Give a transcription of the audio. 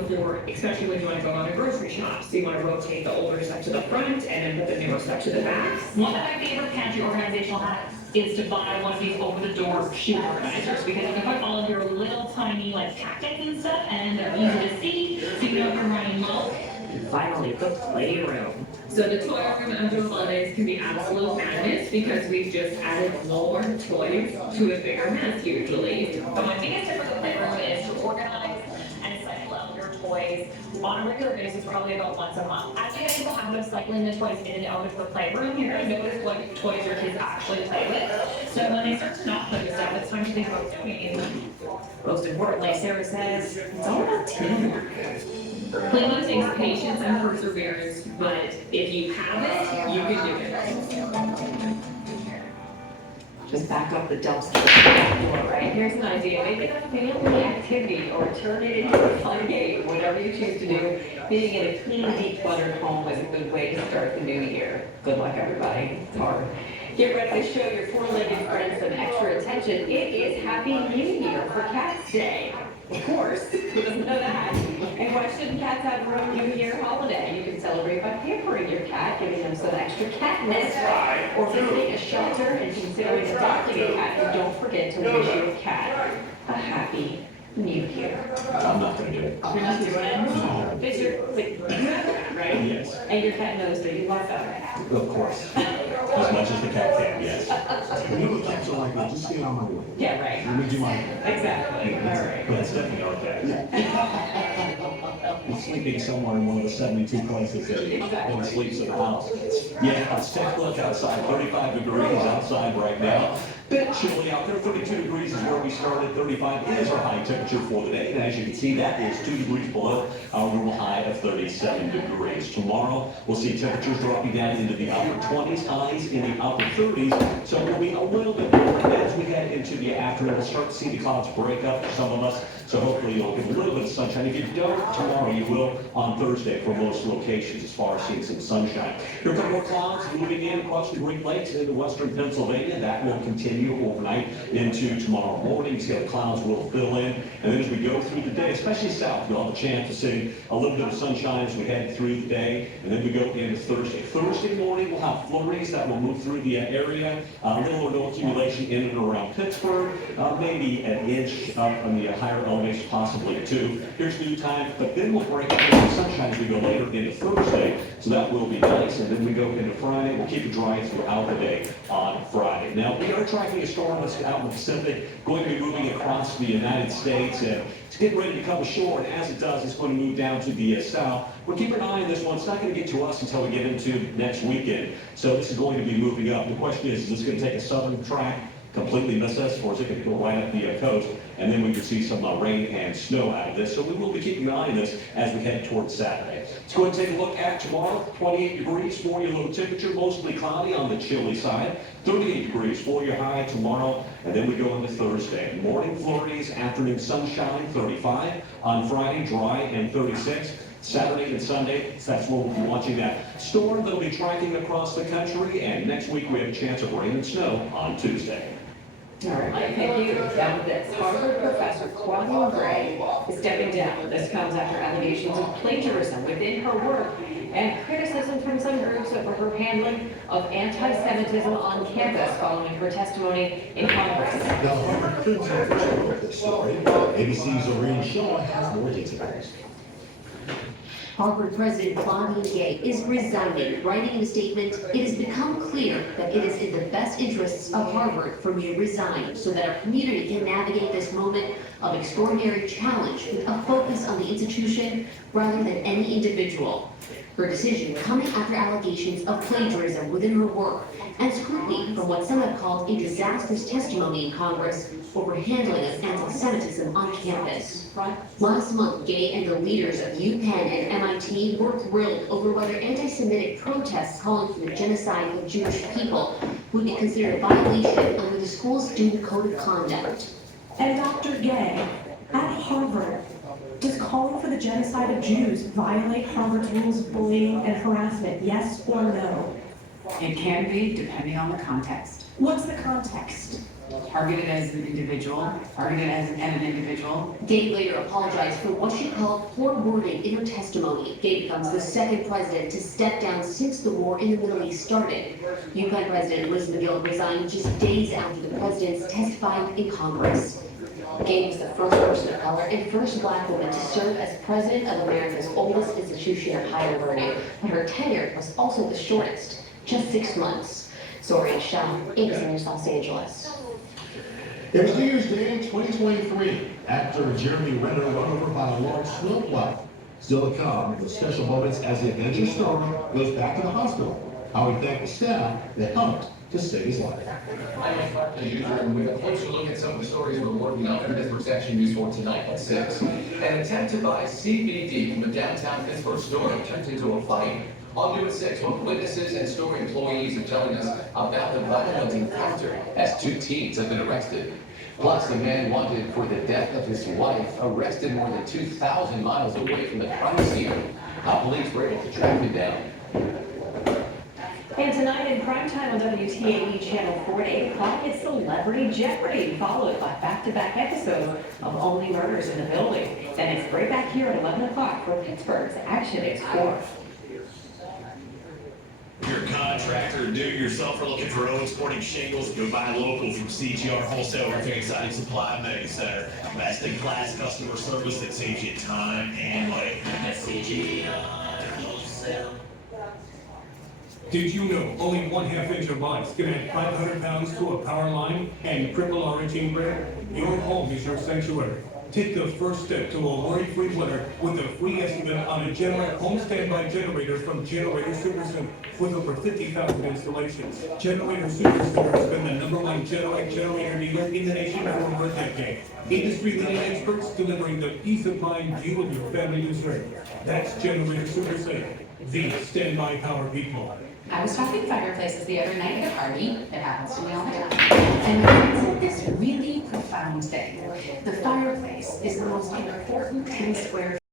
before, especially when you want to go on a grocery shop. So you want to rotate the older stuff to the front and then put the newer stuff to the back. One of my favorite pantry organizational hacks is to buy one of these over-the-door shoe organizers, because you can put all of your little tiny like tactics and stuff, and they're easy to see, so you know if you're running low. Finally, the playroom. So the toy room under the holidays can be absolute madness because we've just added more toys to a bigger mess usually. But my biggest tip for the playroom is to organize and cycle out your toys on a regular basis, probably about once a month. As you get into the habit of cycling the toys in and out of the playroom, you're going to notice what toys your kids actually play with. So when they start to not play with stuff, it's time to think about doing it. Most importantly, Sarah says, it's all about teamwork. Playing takes patience and perseverance, but if you have it, you can do it. Just back up the dumpster. Right? Here's an idea. Make it a family activity or turn it into a fun game, whatever you choose to do. Being in a clean, decluttered home is a good way to start the new year. Good luck, everybody. It's hard. Get ready to show your four-legged friends some extra attention. It is Happy New Year for Cats Day. Of course, who doesn't know that? And why shouldn't cats have their own New Year holiday? You can celebrate by pampering your cat, giving them some extra catness, or visiting a shelter and considering adopting a cat. And don't forget to wish your cat a Happy New Year. I'm not gonna do it. You're not doing it? Because you have that, right? Yes. And your cat knows that you love them. Of course. As much as the cat can, yes. You know, cats are like, just stay on my way. Yeah, right. Let me do my. Exactly. All right. But it's definitely our cat. He's sleeping somewhere in one of the 72 places that he sleeps in the house. Yeah, it's 10 o'clock outside, 35 degrees outside right now. Bit chilly out there, 32 degrees is where we started, 35 is our high temperature for the day. And as you can see, that is 2 degrees below our normal high of 37 degrees. Tomorrow, we'll see temperatures dropping down into the upper 20s, highs in the upper 30s. So we'll be a little bit warmer as we head into the afternoon. We'll start to see the clouds break up for some of us. So hopefully you'll get a little bit of sunshine. If you don't tomorrow, you will on Thursday for most locations as far as seeing some sunshine. Here are a couple more clouds moving in across the Great Lakes into western Pennsylvania. That will continue overnight into tomorrow morning. See how the clouds will fill in. And then as we go through the day, especially south, you'll have a chance to see a little bit of sunshine as we head through the day. And then we go into Thursday. Thursday morning, we'll have flurries that will move through the area. A little or no accumulation in and around Pittsburgh. Maybe an inch up on the higher elevation, possibly 2. Here's new time, but then we'll break into the sunshine as we go later into Thursday. So that will be nice. And then we go into Friday. We'll keep it dry throughout the day on Friday. Now, we are tracking a storm that's out in the Pacific, going to be moving across the United States. And it's getting ready to come ashore, and as it does, it's going to move down to the south. We're keeping an eye on this one. It's not going to get to us until we get into next weekend. So this is going to be moving up. The question is this going to take a southern track, completely miss us, or is it going to go right up the coast? And then we could see some rain and snow out of this. So we will be keeping an eye on this as we head towards Saturday. Let's go ahead and take a look at tomorrow. 28 degrees for your low temperature, mostly cloudy on the chilly side. 38 degrees for your high tomorrow. And then we go into Thursday. Morning flurries, afternoon sunshine, 35. On Friday, dry and 36. Saturday and Sunday, that's when we'll be watching that storm that'll be tracking across the country. And next week, we have a chance of rain and snow on Tuesday. All right, thank you. Down with this. Harvard professor Claudine Gray is stepping down. This comes after allegations of plagiarism within her work and criticism from some groups over her handling of anti-Semitism on campus following her testimony in Congress. Now, Harvard Crimson wrote this story. ABC's Irene Shaw has more details. Harvard President Claudine Gay is resigning, writing in a statement, "It has become clear that it is in the best interests of Harvard for me to resign so that our community can navigate this moment of extraordinary challenge with a focus on the institution rather than any individual." Her decision coming after allegations of plagiarism within her work and scrutiny from what some have called a disastrous testimony in Congress over handling of anti-Semitism on campus. Last month, Gay and the leaders of UPenn and MIT were thrilled over whether anti-Semitic protests calling for the genocide of Jewish people would be considered a violation under the school's student code of conduct. And Dr. Gay, at Harvard, does calling for the genocide of Jews violate Harvard's rules of bullying and harassment, yes or no? It can be, depending on the context. What's the context? targeted as an individual, targeted as an individual. Gabe later apologized for what she called poor wording in her testimony. Gabe becomes the second president to step down since the war in the Middle East started. UPenn President Liz McGill resigned just days after the presidents testified in Congress. Gabe was the first person of color and first black woman to serve as president of America's oldest institution of higher learning, but her tenure was also the shortest, just 6 months. Zoria Shah, ABC News, Los Angeles. It was New Year's Day in 2023. Actor Jeremy Renner run over by a large snowplow. Still to come, the special moments as the Avenger star goes back to the hospital. How he thanked the staff that helped to save his life. And we have a closer look at some of the stories we're working on for Pittsburgh's Action News for tonight at 6. An attempt to buy CBD from a downtown Pittsburgh store turned into a fight. On New at 6, both witnesses and store employees are telling us about the violent encounter as 2 teens have been arrested. Plus, the man wanted for the death of his wife, arrested more than 2,000 miles away from the crime scene. How police were able to track him down. And tonight in primetime on WTAE Channel 4 at 8 o'clock, it's Celebrity Jeopardy, followed by back-to-back episodes of Only Murders in the Building. Then it's right back here at 11 o'clock for Pittsburgh's Action Explore. If you're a contractor, do-it-yourselfer looking for Owens Corning shingles, go buy local from CGR Wholesale Roofing and Siding Supply Medic Center. Best-in-class customer service that saves you time and money. That's CGR Wholesale. Did you know only 1/2 inch of ice can add 500 pounds to a power line and cripple our chain breaker? Your home is your sanctuary. Take the first step to a worry-free winter with a free estimate on a Generac home standby generator from Generator Supercenter with over 50,000 installations. Generator Supercenter has been the #1 Generac generator dealer in the nation for over a decade. Industry-leading experts delivering the peace of mind you and your family deserve. That's Generator Supercenter, the standby power people. I was talking fireplaces the other night at a party. It happens to me all the time. And my friend said this really profound thing. The fireplace is the most important 10 square